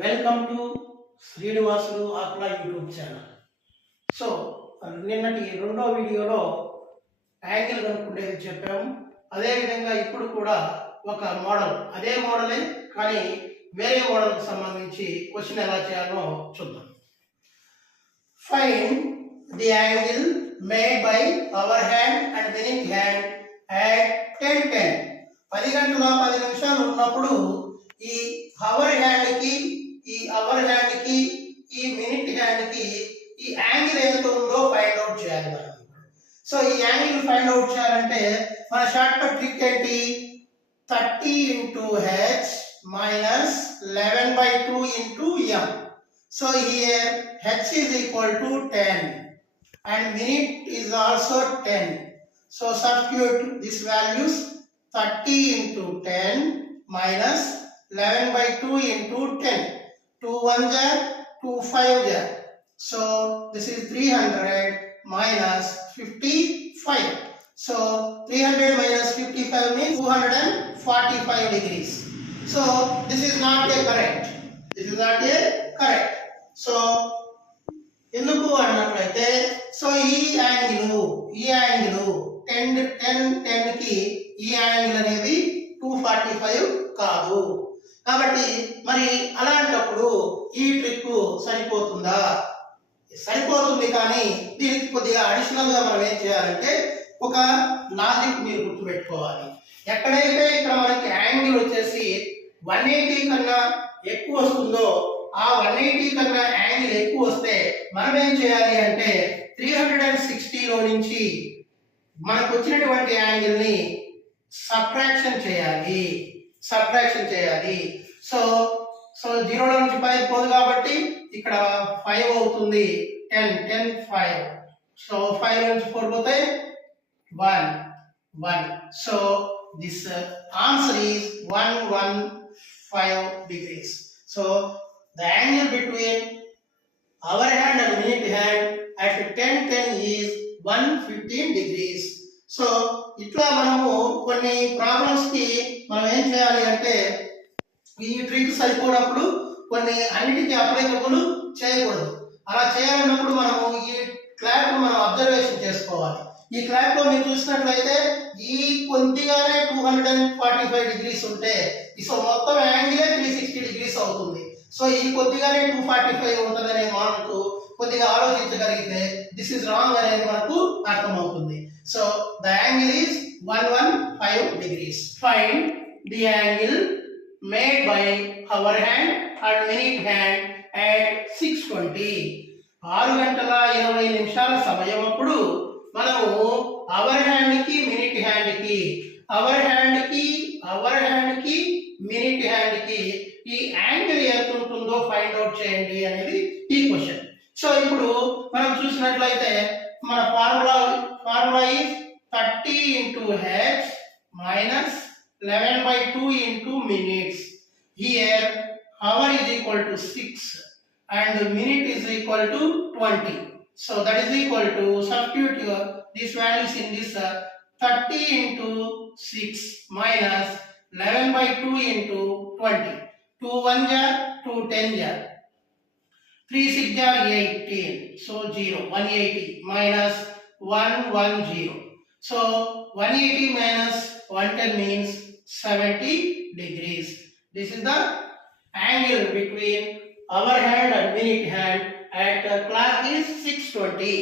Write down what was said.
Welcome to Srinivasulu ఆత్మ YouTube channel. So నిన్నటి రెండో వీడియోలో యాంగిల్ కనుక్కునేది చెప్పాము. అదేవిధంగా ఇప్పుడు కూడా ఒక మోడల్, అదే మోడలే కానీ వేరే మోడల్కి సంబంధించి క్వశ్చన్ ఎలా చేయాలో చూద్దాం. Find the angle made by our hand and winning hand at 10:10. 10 గంటల 10 నిమిషాలు ఉన్నప్పుడు ఈ అవర్ హ్యాండ్ కి ఈ మినిట్ హ్యాండ్ కి ఈ యాంగిల్ ఎంత ఉందో ఫైండ్ అవుట్ చేయాలి మనం. సో ఈ యాంగిల్ ఫైండ్ అవుట్ చేయాలంటే మన షార్ట్ కట్ ట్రిక్ ఏంటి? 30 into h minus 11/2 into m. So here h is equal to 10 and minute is also 10. So substitute these values. 30 into 10 minus 11/2 into 10. 2 1s are 2 5s are. So this is 300 minus 55. So 300 minus 55 means 245 degrees. So this is not a correct. So ఎందుకు అన్నట్లయితే so ఈ angle 10 కి ఈ angle అనేది 245 కాదు. కాబట్టి మరి అలాంటప్పుడు ఈ ట్రిక్ సరిపోతుందా? సరిపోతుంది, కానీ దీనికి కొద్దిగా అడిషనల్ గా మనం ఏం చేయాలంటే ఒక లాజిక్ మీరు గుర్తుపెట్టుకోవాలి. ఎక్కడైతే ఇక్కడ మనకి యాంగిల్ వచ్చేసి 180 కన్నా ఎక్కువ వస్తుందో, ఆ 180 కన్నా యాంగిల్ ఎక్కువ వస్తే మనం ఏం చేయాలి అంటే 360లో నుంచి మనకు వచ్చినటువంటి యాంగిల్ ని సబ్ట్రాక్షన్ చేయాలి. సో 0లో నుంచి 5 పోదు కాబట్టి ఇక్కడ 5 అవుతుంది. 10 5. సో 5 నుంచి 4 పోతే 1. So this answer is 115 degrees. So the angle between our hand and minute hand at 10:10 is 115 degrees. So ఇట్లా మనము కొన్ని ప్రాబ్లమ్స్ కి మనం ఏం చేయాలి అంటే ఈ ట్రిక్ సరిపోనప్పుడు కొన్ని అన్నిటికీ అప్లికబుల్ చేయకూడదు. అలా చేయాలన్నప్పుడు మనము ఈ క్లాప్ మనం అబ్జర్వేషన్ చేసుకోవాలి. ఈ క్లాప్ లో మీరు చూసినట్లయితే ఈ కొద్దిగానే 245 డిగ్రీస్ ఉంటే సో మొత్తం యాంగిల్ 360 డిగ్రీస్ అవుతుంది. సో ఈ కొద్దిగానే 245 ఉంటుందనే మనకు కొద్దిగా ఆలోచించగలిగితే దిస్ ఇస్ రాంగ్ అనేది మనకు అర్థమవుతుంది. So the angle is 115 degrees. Find the angle made by our hand and minute hand at 6:20. 6 గంటల 20 నిమిషాల సమయం అప్పుడు మనము అవర్ హ్యాండ్ కి మినిట్ హ్యాండ్ కి మినిట్ హ్యాండ్ కి ఈ యాంగిల్ ఎంత ఉంటుందో ఫైండ్ అవుట్ చేయండి అనేది ఈ క్వశ్చన్. సో ఇప్పుడు మనం చూసినట్లయితే మన formula is 30 into h minus 11/2 into minutes. Here hour is equal to 6 and minute is equal to 20. So that is equal to, substitute these values in this, 30 into 6 minus 11/2 into 20. 2 1s are 2 10s are. 3 6s are 18. So 0. 180 minus 110. So 180 minus 110 means 70 degrees. This is the angle between our hand and minute hand at clock is 6:20.